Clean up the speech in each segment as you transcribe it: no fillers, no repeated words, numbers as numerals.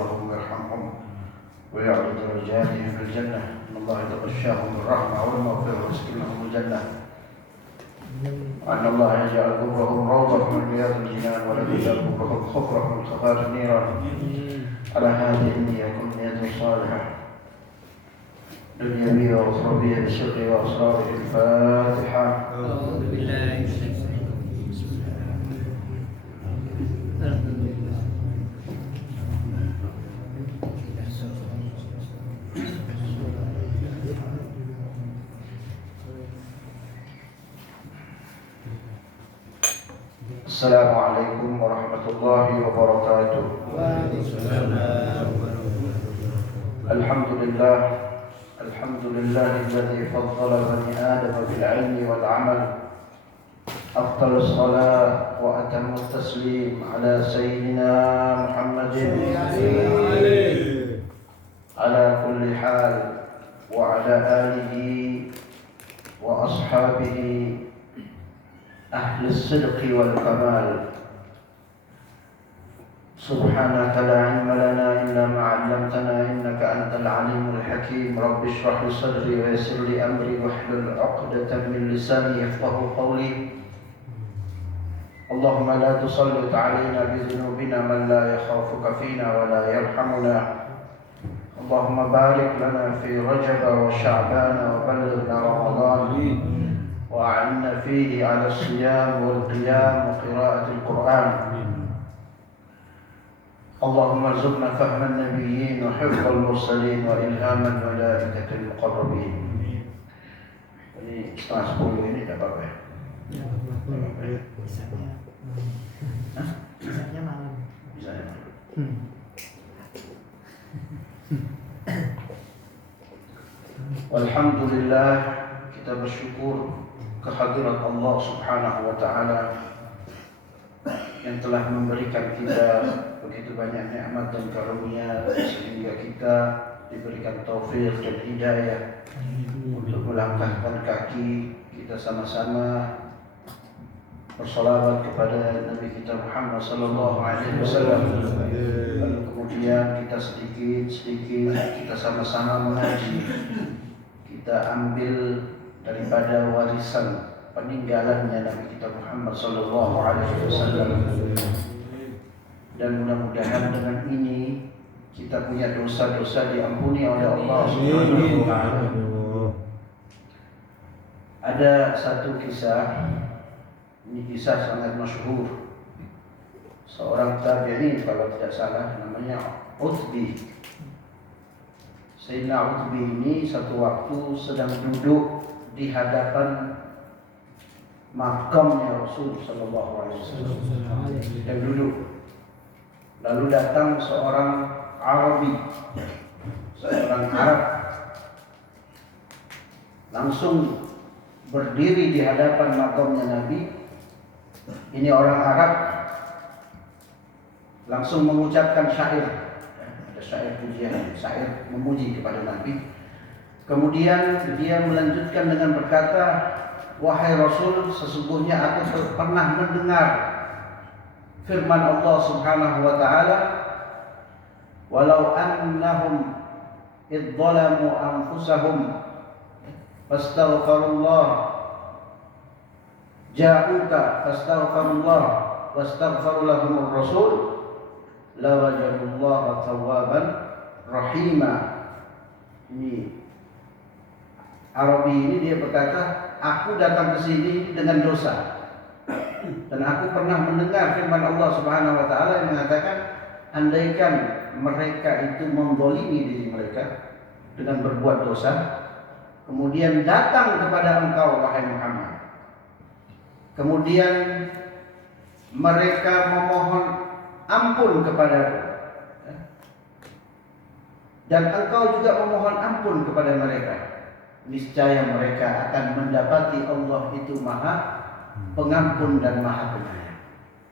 لهم ويرحمهم ويعلي درجاتهم في الجنة إن الله يتغشاهم بالرحمة والمغفرة ويسكن لهم الجنة وأن الله يجعل قبرهم روضة من رياض الجنان ولا يجعل قبرهم خفرة من خفاف النيران على هذه النية كن نية صالحة دنيوية وأخروية بسر وأسرار الفاتحة. أعوذ بالله من الشيطان السلام عليكم ورحمة الله وبركاته. الحمد لله الذي فضل بني آدم بالعلم والعمل. أفضل الصلاة وأتم التسليم على سيدنا محمد على كل حال وعلى آله وأصحابه أهل الصدق والكمال. سبحانك لا علم لنا إلا ما علمتنا إنك أنت العليم الحكيم. رب اشرح لي صدري ويسر لي أمري واحلل عقدة من لساني يفقهوا قولي. اللهم لا تسلط علينا بذنوبنا من لا يخافك فينا ولا يرحمنا. اللهم بارك لنا في رجب وشعبان وبلغنا رمضان وأعنا فيه على الصيام والقيام وقراءة القرآن. اللهم ارزقنا فهم النبيين وحفظ المرسلين وإلهام الملائكة المقربين. Ini setengah 10 ini tidak apa-apa ya? Bisanya malam. Bisanya malam. Alhamdulillah, kita bersyukur kehadirat Allah Subhanahu wa Ta'ala yang telah memberikan kita begitu banyak nikmat dan karunia sehingga kita diberikan taufik dan hidayah untuk melangkahkan kaki kita sama-sama bersolawat kepada Nabi kita Muhammad sallallahu alaihi wasallam. Lalu kemudian kita sedikit-sedikit kita sama-sama mengaji. Kita ambil daripada warisan peninggalannya Nabi kita Muhammad sallallahu alaihi wasallam. Dan mudah-mudahan dengan ini kita punya dosa-dosa diampuni oleh Allah Subhanahu wa taala. Ada satu kisah, ini kisah sangat masyhur. Seorang tabi'in kalau tidak salah namanya Utbi. Sayyidina Utbi ini satu waktu sedang duduk di hadapan makamnya Rasul sallallahu alaihi wasallam. Sedang duduk. Lalu datang seorang Arabi, seorang Arab, langsung berdiri di hadapan makamnya Nabi. Ini orang Arab langsung mengucapkan syair, ada syair pujian, syair memuji kepada Nabi. Kemudian dia melanjutkan dengan berkata, wahai Rasul, sesungguhnya aku pernah mendengar firman Allah Subhanahu wa taala, walau annahum idzalamu anfusahum fastaghfirullah ja'uka fastaghfirullah wastaghfar lahumur rasul lawajadullaha tawwaban rahima. Ini Arabi ini dia berkata, aku datang ke sini dengan dosa. Dan aku pernah mendengar firman Allah Subhanahu wa taala yang mengatakan, andaikan mereka itu menzalimi diri mereka dengan berbuat dosa, kemudian datang kepada engkau wahai Muhammad, kemudian mereka memohon ampun kepadamu, dan engkau juga memohon ampun kepada mereka, niscaya mereka akan mendapati Allah itu Maha Pengampun dan Maha Penyayang.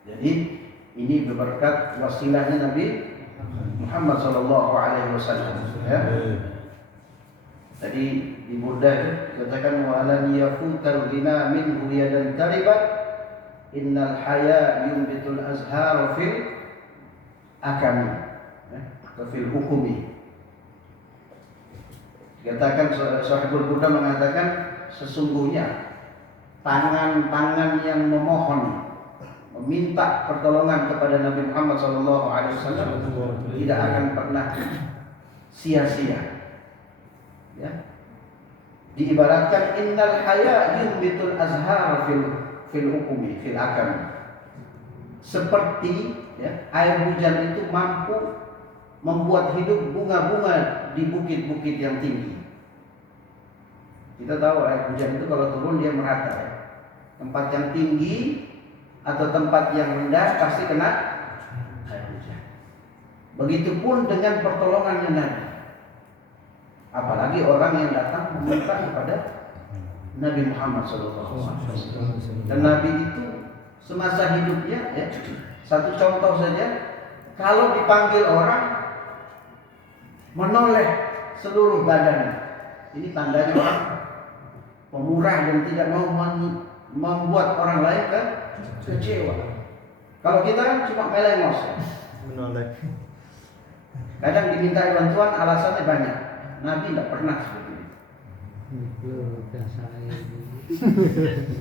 Jadi ini berkat wasilahnya Nabi Muhammad sallallahu alaihi wasallam. Ya. Tadi di Burda dikatakan wa alan yafutal ghina minhu yadan taribat innal haya yumbitul azhar fil akami. atau fil hukumi. Dikatakan Sahibul Burda mengatakan sesungguhnya tangan-tangan yang memohon meminta pertolongan kepada Nabi Muhammad SAW tidak akan pernah sia-sia. Ya. Diibaratkan innal haya yumbitul azhar fil hukumi fil akam. Seperti ya, air hujan itu mampu membuat hidup bunga-bunga di bukit-bukit yang tinggi. Kita tahu air hujan itu kalau turun dia merata ya. Tempat yang tinggi atau tempat yang rendah pasti kena air hujan. Begitupun dengan pertolongannya Nabi. Apalagi orang yang datang meminta kepada Nabi Muhammad SAW. Dan Nabi itu semasa hidupnya ya, satu contoh saja, kalau dipanggil orang menoleh seluruh badan. Ini tandanya orang pemurah dan tidak mau membuat orang lain kecewa. Kalau kita kan cuma melengos. Menoleh. Kadang diminta bantuan alasannya banyak. Nabi tidak pernah seperti itu.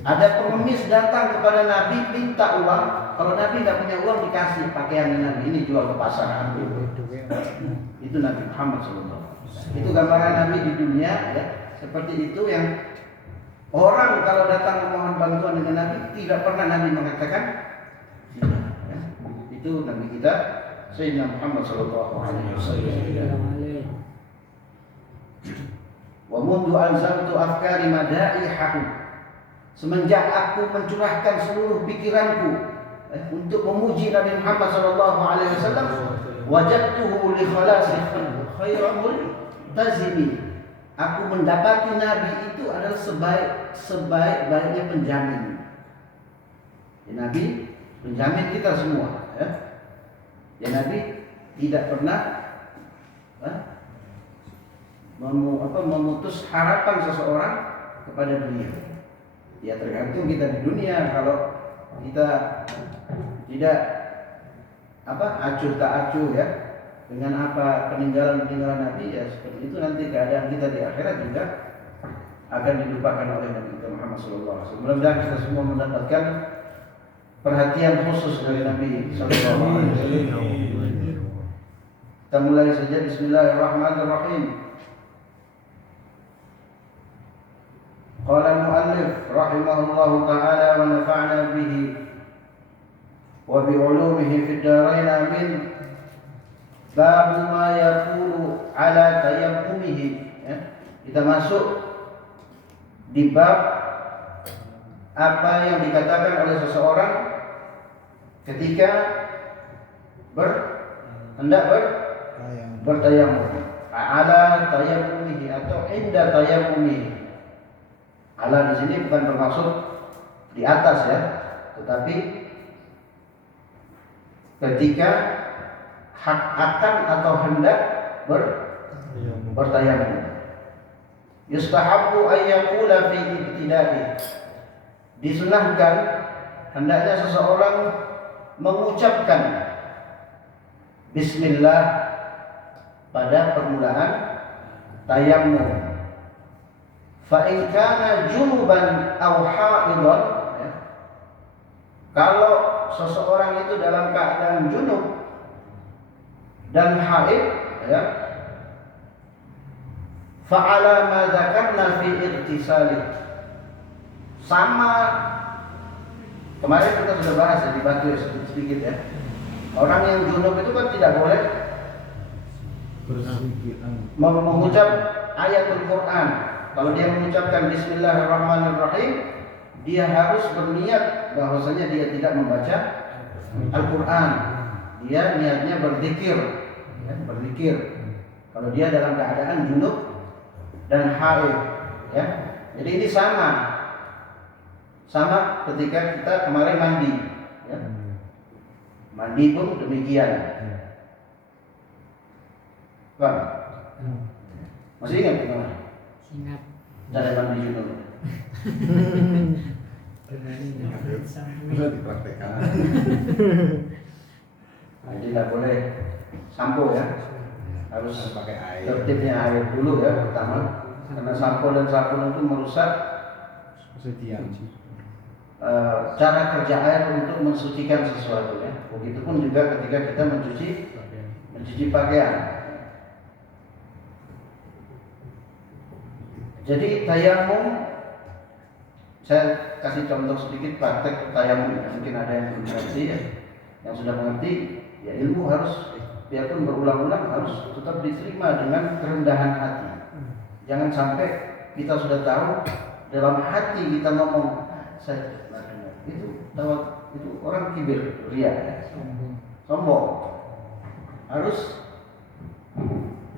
Ada pengemis datang kepada Nabi minta uang. Kalau Nabi tidak punya uang dikasih pakaian Nabi ini jual ke pasar. Itu Nabi Muhammad SAW. Itu gambaran Nabi di dunia ya. Seperti itu yang orang kalau datang memohon bantuan dengan Nabi tidak pernah Nabi mengatakan tidak. Ya. Itu Nabi kita Sayyidina Muhammad SAW. Wa mundu anzaltu afkari madaihahu, semenjak aku mencurahkan seluruh pikiranku untuk memuji Nabi Muhammad SAW, wajadtuhu li khalasi khairamul tazimi, aku mendapati Nabi itu adalah sebaik-baiknya penjamin. Ya, Nabi penjamin kita semua ya. Ya, Nabi tidak pernah memutus harapan seseorang kepada beliau. Ya tergantung kita di dunia, kalau kita tidak acuh tak acuh ya dengan apa peninggalan Nabi, ya seperti itu nanti keadaan kita di akhirat juga akan dilupakan oleh Nabi kita Muhammad SAW. Mudah-mudahan kita semua mendapatkan perhatian khusus dari Nabi SAW. Kita mulai saja. Bismillahirrahmanirrahim. Qala al-muallif rahimahullahu ta'ala wa nafa'na bihi wa bi 'ulumihi fid dharain amin. Bab ma yaqulu ala tayammumihi ya. Kita masuk di bab apa yang dikatakan oleh seseorang ketika hendak bertayamum. Ala tayammumihi atau inda tayammumihi. Ala di sini bukan bermaksud di atas ya, tetapi ketika akan atau hendak bertayamum. Yustahabbu ay yaqula fi ibtida'i. Disunahkan hendaknya seseorang mengucapkan bismillah pada permulaan tayamum. Fa in kana junuban aw haidhan, ya. Kalau seseorang itu dalam keadaan junub dan haid ya, fa'ala ma dzakarna fi irtisalih, sama kemarin kita sudah bahas ya, dibantu sedikit ya. Orang yang junub itu kan tidak boleh mengucap ayatul Quran. Kalau dia mengucapkan Bismillahirrahmanirrahim, dia harus berniat bahwasanya dia tidak membaca Al-Quran. Dia niatnya berzikir, ya, berzikir. Kalau dia dalam keadaan junub dan haid, ya. Jadi ini sama ketika kita kemarin mandi, ya. Mandi pun demikian. Bang, masih ingat kemarin? Ingat. Cara mandi junub. Bisa dipraktekkan. Jadi tidak boleh sampo ya. Harus pakai air. tertibnya air dulu ya pertama. Karena sampo dan sabun itu merusak Kesediaan. cara kerja air untuk mensucikan sesuatu ya. Begitupun juga ketika kita mencuci pakaian. Jadi tayamum, saya kasih contoh sedikit praktek tayamum. Mungkin ada yang belum mengerti ya, yang sudah mengerti ya ilmu harus biarpun berulang-ulang harus tetap diterima dengan kerendahan hati. Jangan sampai kita sudah tahu dalam hati kita ngomong saya pernah dengar itu orang kibir, ria, ya. Sombong. Harus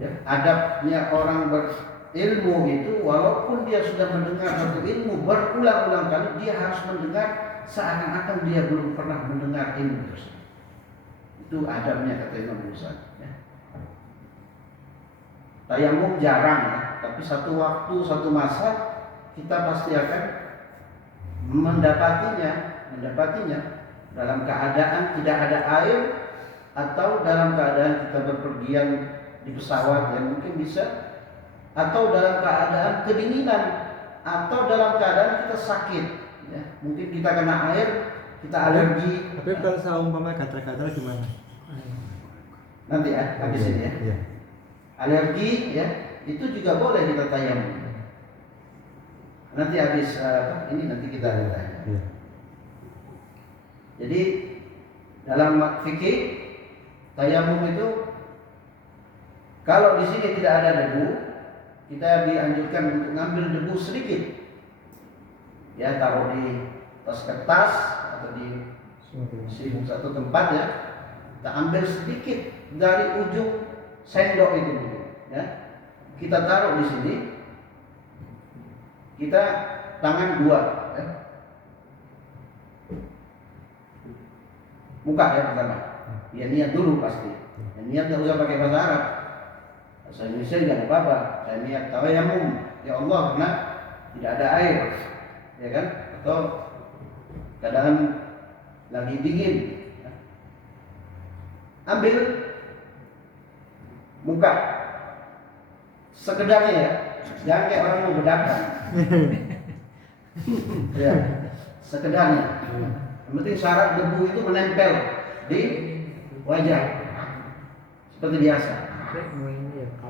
ya, adabnya orang berilmu itu walaupun dia sudah mendengar satu ilmu berulang-ulang kali, dia harus mendengar seakan-akan dia belum pernah mendengar ilmu tersebut. Itu adabnya kata Imam Ghazali ya. Tayamum jarang ya, tapi satu waktu, satu masa kita pasti akan mendapatinya dalam keadaan tidak ada air atau dalam keadaan kita berpergian di pesawat yang mungkin bisa, atau dalam keadaan kedinginan, atau dalam keadaan kita sakit ya. Mungkin kita kena air, kita alergi. Tapi kalau seumpama gatal-gatal gimana? Nanti ya, habis ini ya. Iya. Alergi ya, itu juga boleh kita tayamum. Nanti habis ini nanti kita tanya. Iya. Jadi dalam fikih tayamum itu kalau di sini tidak ada debu, kita dianjurkan untuk ngambil debu sedikit. Ya, taruh di tas kertas atau di satu tempat ya. Kita ambil sedikit dari ujung sendok itu ya. Kita taruh di sini. Kita tangan dua ya. Muka ya pertama. Ya niat dulu pasti. Ya, niat tidak usah pakai bahasa Arab. Bahasa Indonesia tidak apa-apa. Saya niat tayamum. Ya Allah, karena tidak ada air. Ya kan? Atau keadaan lagi dingin. Ya. Ambil muka sekedarnya ya. Jangan kayak orang mau bedakan. Ya, sekedarnya. Yang penting syarat debu itu menempel di wajah seperti biasa.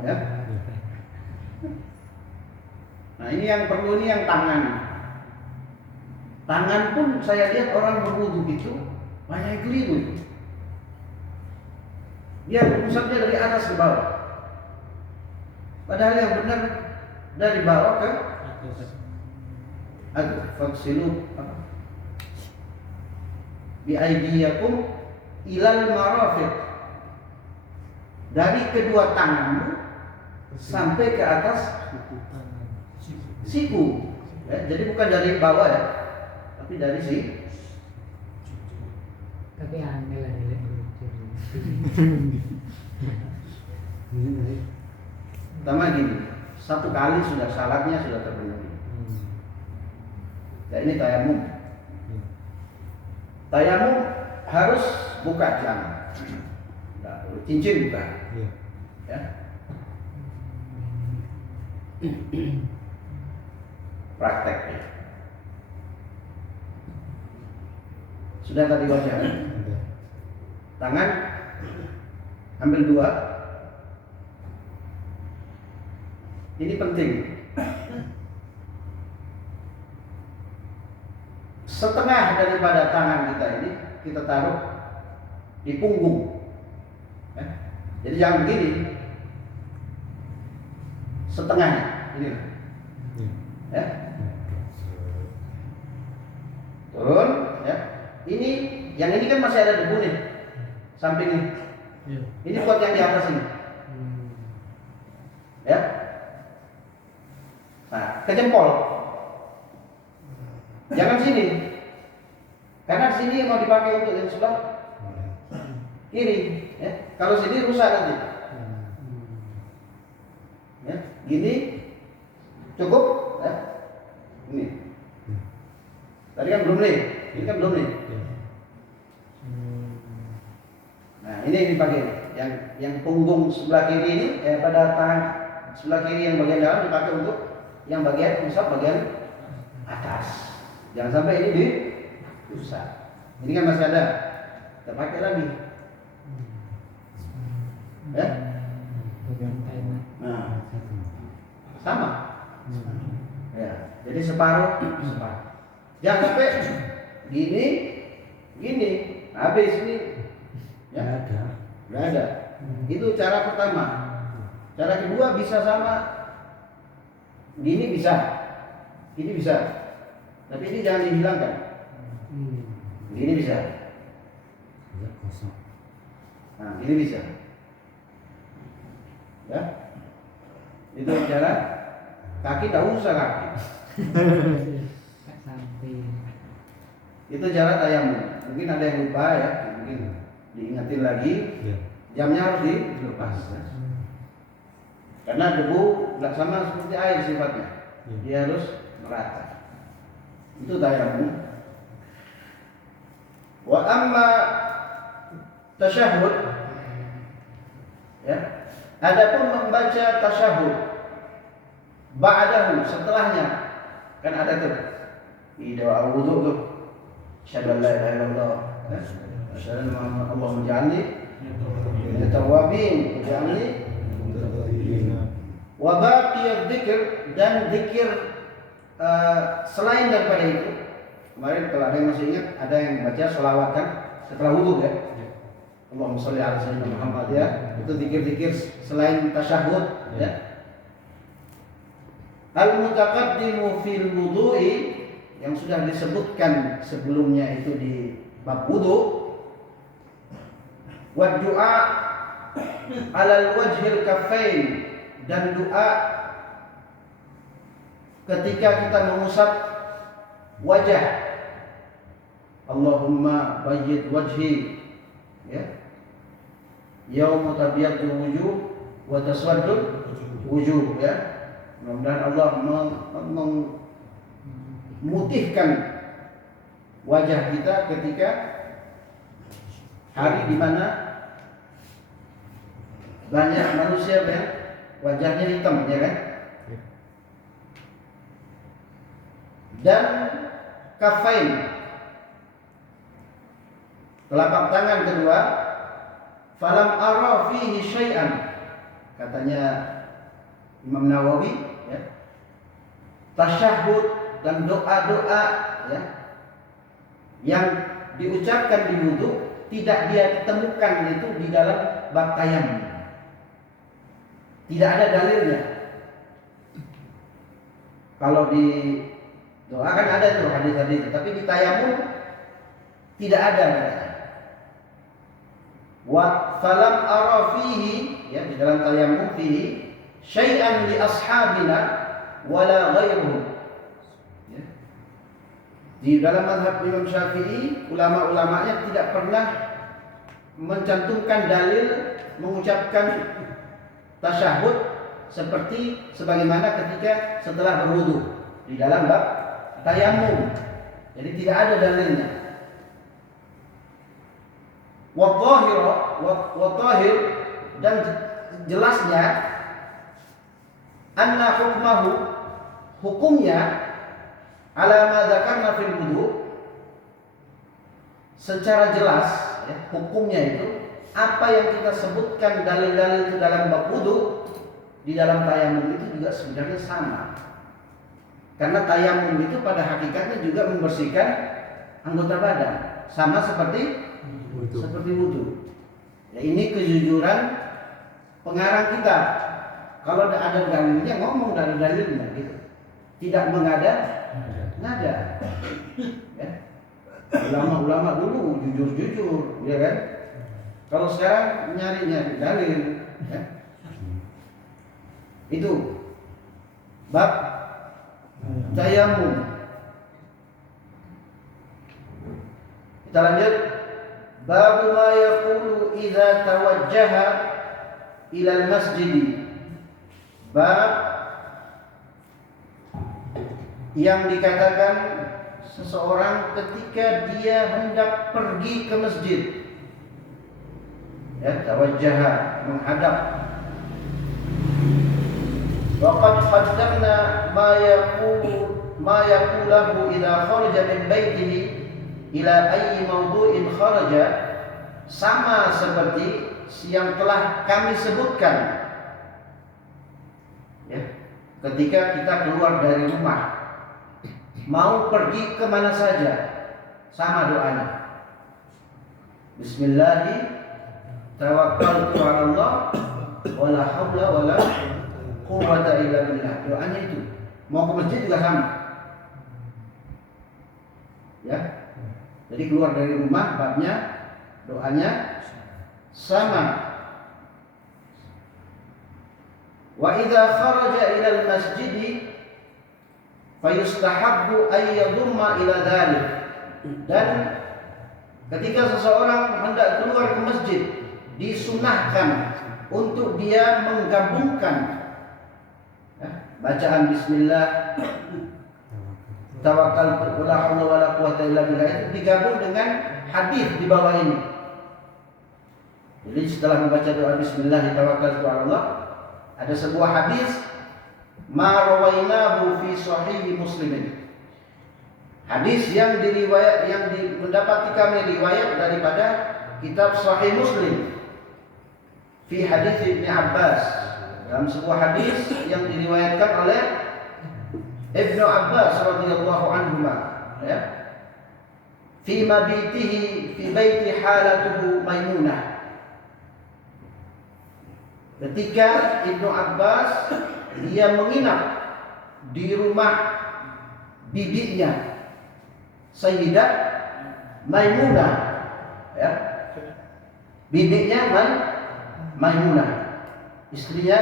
Ya. Nah ini yang perlu, ini yang tangan. Tangan pun saya lihat orang berwudu itu banyak yang keliru itu. Dia pusatnya dari atas ke bawah. Padahal yang benar dari bawah ke atas. Faksilu bi aydiyakum ilal marafiq. Dari kedua tanganmu sampai ke atas siku. Ya, jadi bukan dari bawah ya, tapi dari sini. Tapi angel ada Pertama gini, satu kali sudah syaratnya sudah terpenuhi. Ya ini tayamum. Tayamum harus buka jangan. Nah, cincin buka. Ya. Prakteknya. Sudah tadi wajah. Tangan ambil dua. Ini penting. Setengah daripada tangan kita ini kita taruh di punggung. Ya. Jadi jangan begini. Setengahnya ini. Ya. Turun ya. Ini yang ini kan masih ada debu nih. Samping ini. Ini buat yang di atas ini. Ya. Nah, ke jempol. Jangan sini. Karena sini mau dipakai untuk yang sebelah kiri, ya. Kalau sini rusak nanti. Ya, gini cukup, ya. Ini. Tadi kan belum nih, ini kan belum nih. Nah, ini yang dipakai. yang punggung sebelah kiri ini, pada tangan sebelah kiri yang bagian dalam dipakai untuk yang bagian pusat bagian atas. Jangan sampai ini diusap. Ini kan masih ada, kita pakai lagi. Ya? Nah, sama. Ya, jadi separuh. Jangan sampai gini, habis ini. Ya, nggak ada. Itu cara pertama. Cara kedua bisa sama. Gini bisa, ini bisa. Tapi ini jangan dihilangkan. Ini bisa. Nah, ini bisa. Ya. Itu cara kaki tak usah kaki. Itu cara tayamum. Mungkin ada yang lupa ya, mungkin diingatin lagi. Jamnya harus dilepas. Karena debu nggak sama seperti air sifatnya. Dia harus merata. Itu tayamum. Wa amma tasyahud, ya. Adapun membaca tasyahud ba'dahu, setelahnya, kan ada tuh di doa wudu tuh, asyhadu an la ilaha illallah, asyhadu anna muhammadan Allahumma ja'alni minat tawwabin waj'alni wa baqiyadz dzikr, dan dzikir selain daripada itu. Kemarin kalau ada yang masih ingat, ada yang baca sholawat kan setelah wudu ya. Allahumma sholli ala sayyidina Muhammad ya. Itu zikir-zikir selain tasyahud ya. Al-mutaqaddimu fil wudu'i, yang sudah disebutkan sebelumnya itu di bab wudu. Wa du'a 'alal wajhil kaffain, dan doa ketika kita mengusap wajah. Allahumma bayyid wajhi ya. Yauma tabyaddu wujuh wa taswaddu wujuh ya. Mudah-mudahan Allah memutihkan wajah kita ketika hari di mana banyak manusia yang wajahnya hitam ya kan. Dan kafain, telapak tangan kedua, falam ara fihi syai'an, katanya Imam Nawawi ya, tasyahud dan doa-doa ya yang diucapkan di wudu tidak dia temukan itu di dalam bab tayamum. Tidak ada dalilnya. Kalau di doa kan ada tuh hadis-hadis, tapi di tayamum tidak ada. Wa falam ara fihi, ya, di dalam tayamum fihi syai'an li ashabina wala ghairuhum. Ya. Di dalam mazhab Imam Syafi'i, ulama-ulamanya tidak pernah mencantumkan dalil mengucapkan tasyahud seperti sebagaimana ketika setelah berwudu di dalam bab tayamum. Jadi tidak ada dalilnya. Wa-dhahir, dan jelasnya anna hukmahu, hukumnya ala ma dzakarna fil wudu, secara jelas ya, hukumnya itu apa yang kita sebutkan dalil-dalil itu dalam bab wudu di dalam tayamum itu juga sebenarnya sama. Karena tayamum itu pada hakikatnya juga membersihkan anggota badan, sama seperti wudu. Ya, ini kejujuran pengarang kita. Kalau ada dalilnya ngomong dari dalilnya gitu. Tidak mengada-ngada. Ya. Ulama-ulama dulu jujur-jujur, ya kan? Kalau sekarang nyari dalil, ya. Itu bab tayamum. Kita lanjut. Babu ma yaqulu idza tawajjaha ila al-masjid. Bab yang dikatakan seseorang ketika dia hendak pergi ke masjid. Ya, tawajjaha, menghadap. Waqad qaddamna ma yaqulahu idza kharaja min baitihi ila ayyi mawdu'in kharaja, sama seperti yang telah kami sebutkan, ya, ketika kita keluar dari rumah mau pergi kemana saja, sama doanya. Bismillahi tawakkaltu 'ala Allah wala haula wala quwwata illa billah. Doanya itu. Mau ke masjid juga sama. Ya. Jadi keluar dari rumah babnya doanya sama. Wa idza kharaja ila al-masjid fayustahabbu ay yadhumma ila dhalik. Dan ketika seseorang hendak keluar ke masjid, disunahkan untuk dia menggabungkan, ya, bacaan bismillah, tawakkaltu la haula wala quwwata illa billah, itu digabung dengan hadis di bawah ini. Jadi setelah membaca doa bismillah tawakkaltu ala Allah, ada sebuah hadis ma rawainahu fi sahih Muslim. Hadis yang mendapati kami riwayat daripada kitab Sahih Muslim. Fi hadis Ibnu Abbas, dalam sebuah hadis yang diriwayatkan oleh Ibnu Abbas radhiyallahu anhuma, ya. Fi mabitihi fi baiti halatuhu Maimunah. Ketika Ibnu Abbas dia menginap di rumah bibinya Sayyidah Maimunah, ya. Bibinya Maimunah, istrinya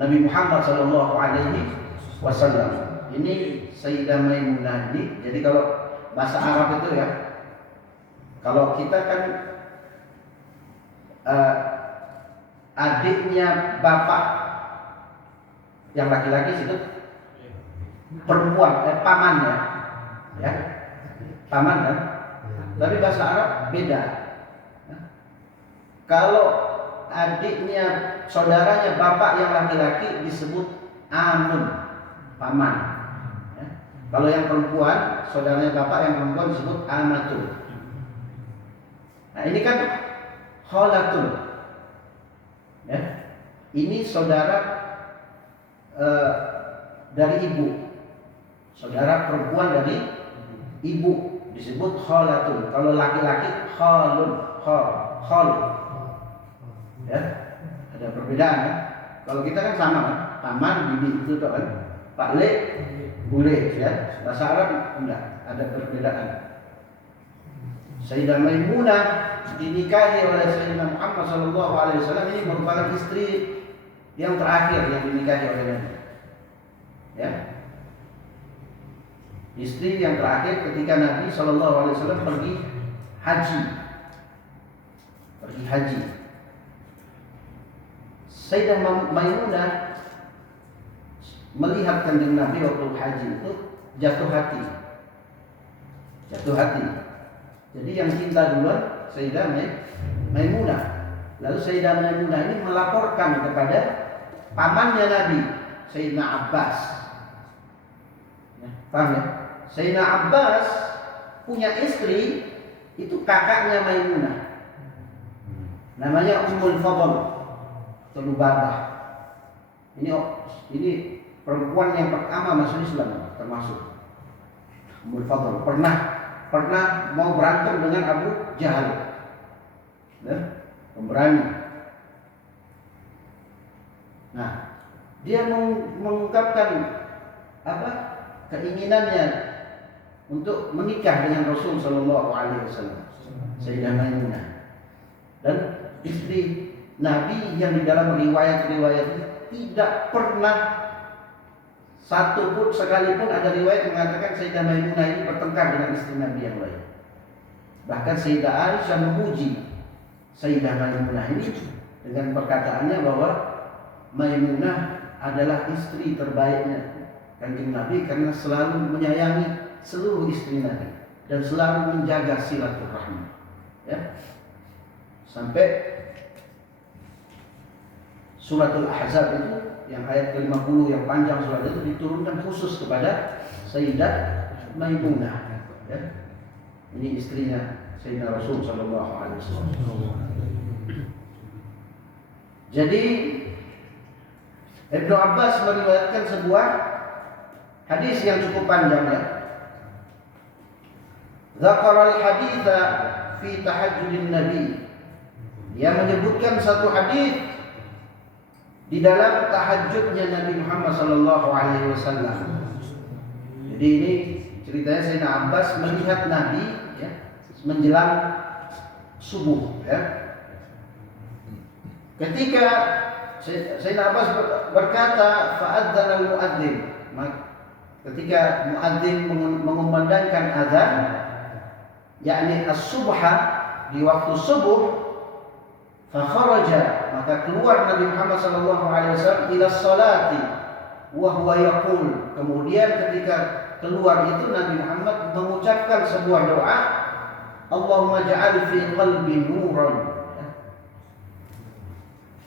Nabi Muhammad sallallahu alaihi wasallam. Ini Sayyidah Maimunah ini. Jadi kalau bahasa Arab itu, ya, kalau kita kan adiknya bapak yang laki-laki itu perempuan, pamannya, ya, paman kan. Tapi bahasa Arab beda. Kalau adiknya, saudaranya bapak yang laki-laki disebut amun, paman. Ya. Kalau yang perempuan, saudaranya bapak yang perempuan disebut amatul. Nah ini kan kholatul, ya. Ini saudara dari ibu, saudara perempuan dari ibu disebut kholatul. Kalau laki-laki kholun, khol. Ya, ada perbedaan, ya. Kalau kita kan sama kan, paman, bibi itu kan, Pak Le, bule, ya. Bahasa Arab enggak, ada perbedaan. Sayyidah Maimunah dinikahi oleh Sayyidina Muhammad sallallahu alaihi wasallam, ini merupakan istri yang terakhir yang dinikahi oleh Nabi. Ya. Istri yang terakhir ketika Nabi sallallahu alaihi wasallam pergi haji. Sayyidah Maimunah melihat kanjeng Nabi waktu haji itu jatuh hati. Jadi yang cinta duluan Sayyidah Maimunah. Lalu Sayyidah Maimunah ini melaporkan kepada pamannya Nabi, Sayyidina Abbas. Ya, paham ya? Sayyidina Abbas punya istri, itu kakaknya Maimunah. Namanya Ummul Fadl atau Lubabah. Ini perempuan yang pertama masuk Islam termasuk. Ummul Fadl pernah mau berantem dengan Abu Jahal, ya, pemberani. Nah, dia mengungkapkan keinginannya untuk menikah dengan Rasul Shallallahu Alaihi Wasallam, Sayyidah Maimunah. Dan istri Nabi yang di dalam riwayat-riwayat ini tidak pernah satu pun sekalipun ada riwayat mengatakan Sayyidah Maimunah ini bertengkar dengan istri Nabi yang lain. Bahkan Sayyidah Aisyah memuji Sayyidah Maimunah ini dengan perkataannya bahwa Maimunah adalah istri terbaiknya Kanjeng Nabi karena selalu menyayangi seluruh istri Nabi dan selalu menjaga silaturahmi. Ya. sampai suratul Ahzab itu yang ayat ke-50 yang panjang surat itu diturunkan khusus kepada Sayyidah Maimunah, ya. Ini istrinya Sayyidina Rasul sallallahu alaihi wasallam. Jadi Ibnu Abbas meriwayatkan sebuah hadis yang cukup panjang, ya. Zakara al-haditha fi tahajjudin Nabi. Dia menyebutkan satu hadis di dalam tahajudnya Nabi Muhammad sallallahu alaihi wasallam. Jadi ini ceritanya Sayyidina Abbas melihat Nabi, ya, menjelang subuh, ya. Ketika Sayyidina Abbas berkata, fa'adzana al-mu'adzin. Ketika muadzin mengumandangkan azan, yakni as-subha, di waktu subuh, fa kharaja, maka keluar Nabi Muhammad sallallahu alaihi wasallam ila salati wa huwa yaqul. Kemudian ketika keluar itu Nabi Muhammad mengucapkan sebuah doa, Allahumma ja'al fi qalbi nuran.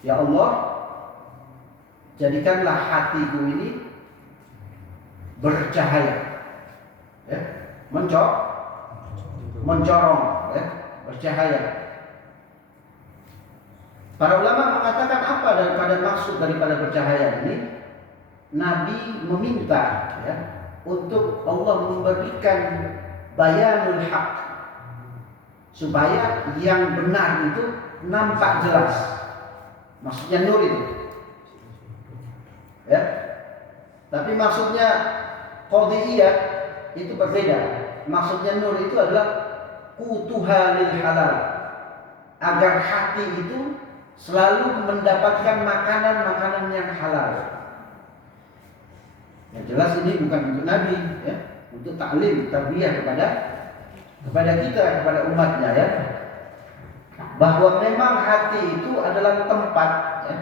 Ya Allah, jadikanlah hatiku ini bercahaya, ya, mencorong, ya, bercahaya. Para ulama mengatakan apa daripada maksud daripada bercahaya ini? Nabi meminta, ya, untuk Allah memberikan bayanul haq, supaya yang benar itu nampak jelas. Maksudnya nur itu, ya. Tapi maksudnya qadhiyah itu berbeda. Maksudnya nur itu adalah qutuha lil halal, agar hati itu selalu mendapatkan makanan-makanan yang halal. Yang jelas ini bukan untuk Nabi, ya, untuk taklim, tarbiyah kepada kita, kepada umatnya, ya. Bahwa memang hati itu adalah tempat, ya,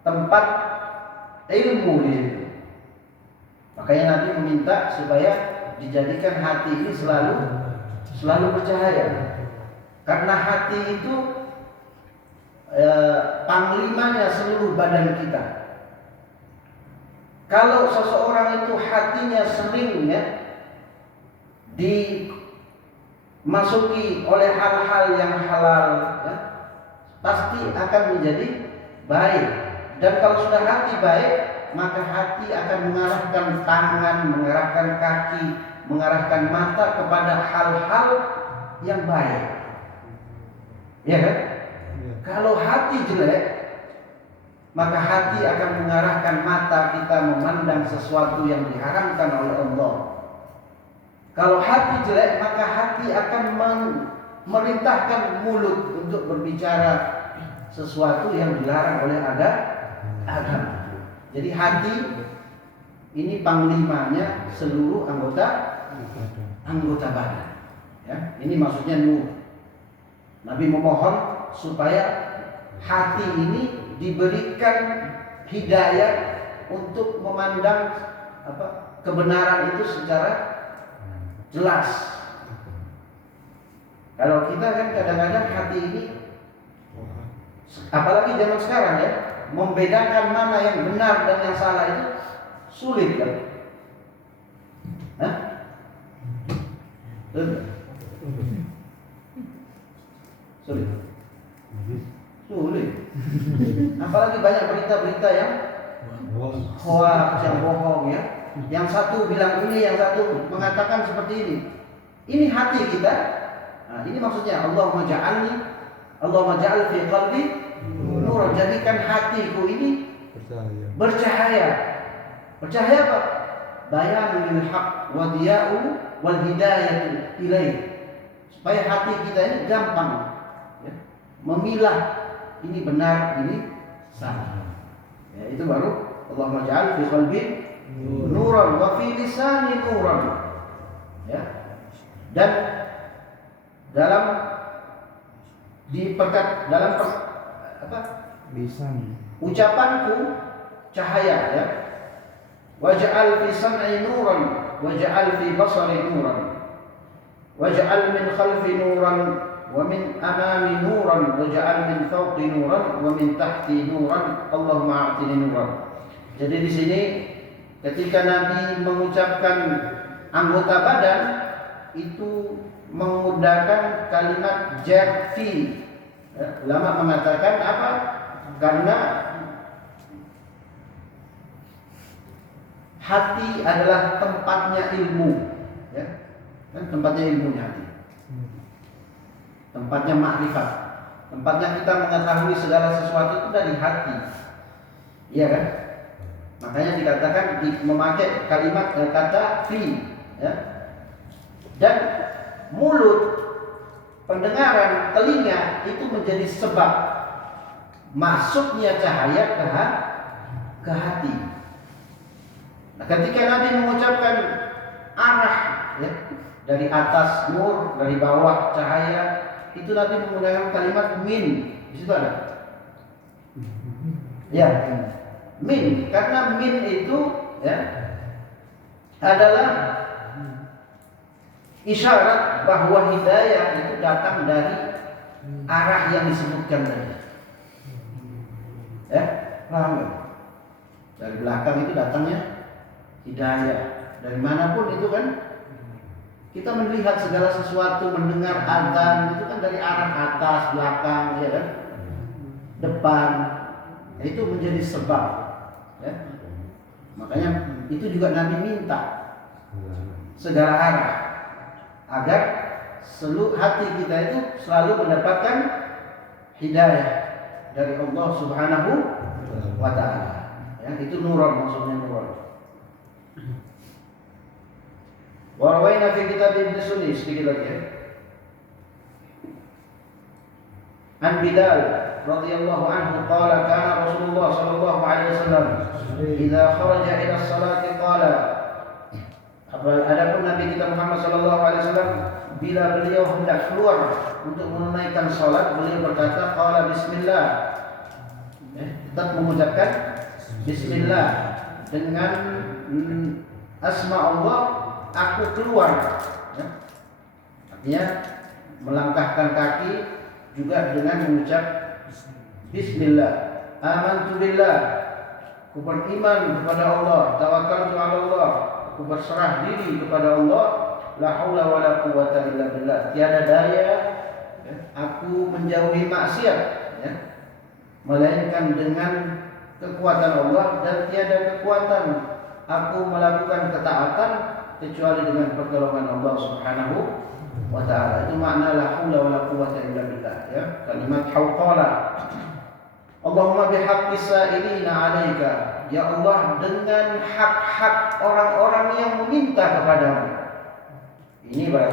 tempat ilmu di situ. Makanya Nabi meminta supaya dijadikan hati ini selalu bercahaya. Karena hati itu panglimanya seluruh badan kita. Kalau seseorang itu hatinya sering, ya, dimasuki oleh hal-hal yang halal, ya, pasti akan menjadi baik. Dan kalau sudah hati baik, maka hati akan mengarahkan tangan, mengarahkan kaki, mengarahkan mata kepada hal-hal yang baik. Ya kan? Kalau hati jelek, maka hati akan mengarahkan mata kita memandang sesuatu yang diharamkan oleh Allah. Kalau hati jelek, maka hati akan memerintahkan mulut untuk berbicara sesuatu yang dilarang oleh agama. Jadi hati ini panglimanya seluruh anggota badan. Ya, ini maksudnya nur. Nabi memohon supaya hati ini diberikan hidayah untuk memandang kebenaran itu secara jelas. Kalau kita kan kadang-kadang hati ini, apalagi zaman sekarang, ya, membedakan mana yang benar dan yang salah itu sulit, kan? Hah? Sulit. Apalagi banyak berita-berita yang hoax, yang bohong, ya. Yang satu bilang ini, yang satu mengatakan seperti ini. Ini hati kita. Nah, ini maksudnya Allahumma ja'al fi qalbi nur, jadikan hatiku ini bercahaya. Bercahaya apa? Bayanul haq wa diya'u wal hidayatu ilaih. Supaya hati kita ini gampang, ya, memilah ini benar, ini salah. Ya, itu baru Allahumma ja'al fi qalbi nuran wa fi lisani nuran. Ya. Dan dalam lisan, ucapanku cahaya, ya. Waj'al fi sam'i nuran waj'al fi basari nuran waj'al min khalfi nuran wa min amami nuran waj'al min fawqi nuran wa min tahti nuran Allahumma a'tini nuran. Jadi di sini ketika Nabi mengucapkan anggota badan itu menggunakan kalimat jar fi. Ulama mengatakan apa? Karena hati adalah tempatnya ilmu, ya. Kan tempatnya ilmunya hati. Tempatnya makrifat. Tempatnya kita mengetahui segala sesuatu itu dari hati. Iya kan? Makanya dikatakan memakai kalimat kata fi, ya. Dan mulut, pendengaran, telinga itu menjadi sebab masuknya cahaya ke hati. Nah, ketika Nabi mengucapkan arah, ya, dari atas nur, dari bawah cahaya, itu Nabi menggunakan kalimat min. Di situ ada. Ya, min. Karena min itu, ya, adalah isyarat bahwa hidayah itu datang dari arah yang disebutkan tadi. Ya, paham nggak? Dari belakang itu datangnya hidayah. Dari manapun itu kan kita melihat segala sesuatu, mendengar azan itu kan dari arah atas, belakang, ya kan? Depan. Nah, itu menjadi sebab, ya. Makanya itu juga Nabi minta segala arah agar seluruh hati kita itu selalu mendapatkan hidayah dari Allah Subhanahu wa taala. Ya, itu nuran, maksudnya nuran. Wa rawaina fi kitab Ibnu Sunni, sedikit lagi, ya. An Bilal radhiyallahu anhu qala kana Rasulullah sallallahu alaihi wasallam idza kharaja ila as-salati qala. Adapun Nabi kita Muhammad sallallahu alaihi wasallam bila beliau hendak keluar untuk menunaikan salat, beliau berkata qala bismillah. Tetap mengucapkan bismillah dengan asma Allah aku keluar, ya. Artinya melangkahkan kaki juga dengan mengucap bismillah. Amantu billah, aku beriman kepada Allah, tawakkaltu ala Allah, aku berserah diri kepada Allah, la haula wala quwwata illa billah, tiada daya, ya, aku menjauhi maksiat, ya, melainkan dengan kekuatan Allah, dan tiada kekuatan aku melakukan ketaatan kecuali dengan pertolongan Allah Subhanahu wa taala. Itu makna la haula wala quwwata illa billah, ya. Kalimat hauqala. Allahumma bihaqqi sa'ilina 'alaika, ya Allah, dengan hak-hak orang-orang yang meminta kepadamu. Ini berarti